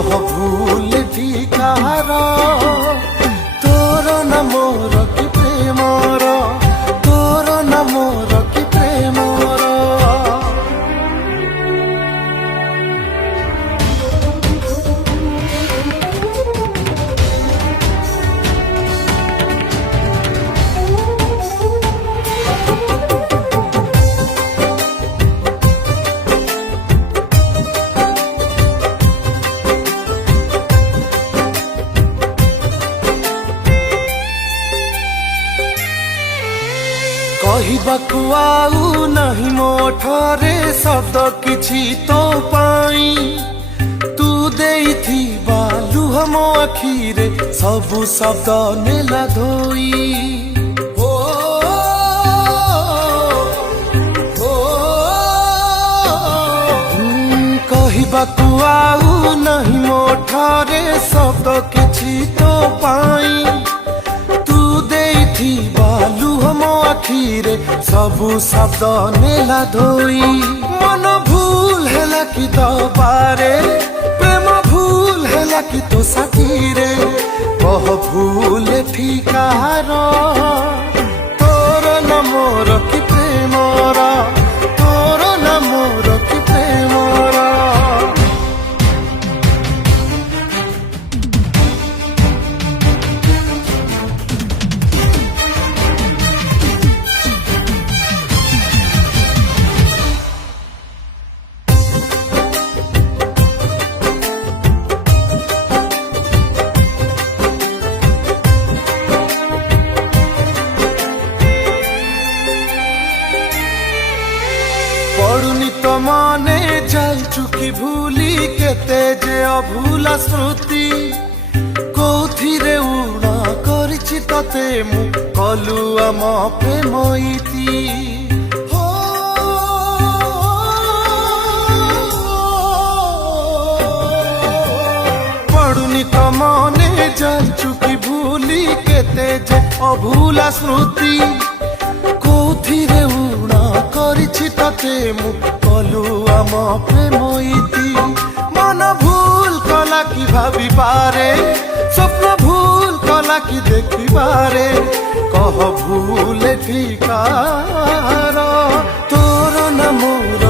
कह भूल ठिकार तोर न मोर कि प्रेमर तोर न मोर कि प्रेमर। कहबाकू आउ नहीं मो ठरे शब्द किछि तो पाई तू देइथिबा लुह मो आखिरे सबु शब्द नेला धोई। ओ कहबाकू आउ नहीं मो ठरे शब्द किछि तो पाई तू देइथिबा लुह मो आखिरे सबु शब्द नेला धोई। मन भूल हैला कि दबारे प्रेम भूल हैला कि तो साथीरे कह भूल ठिकार तोर न मोर कि प्रेमर तोर न मोर कि प्रेमर। पड़ुनी तो मने जाइचु कि भूली केते जे अभूला स्मृति कोथिरे उड़ा करिछि तते मु कलु आम प्रेम इति। पड़ुनी तो मने जाइचु कि भूली केते जे अभूला स्मृति कोथिरे उड़ा करिछि तते मु कलु आम प्रेम इति। मन भूल कला कि भाबी पारे स्वप्न भूल कला कि देखि पारे कह भूल ठिकार तोर न मोर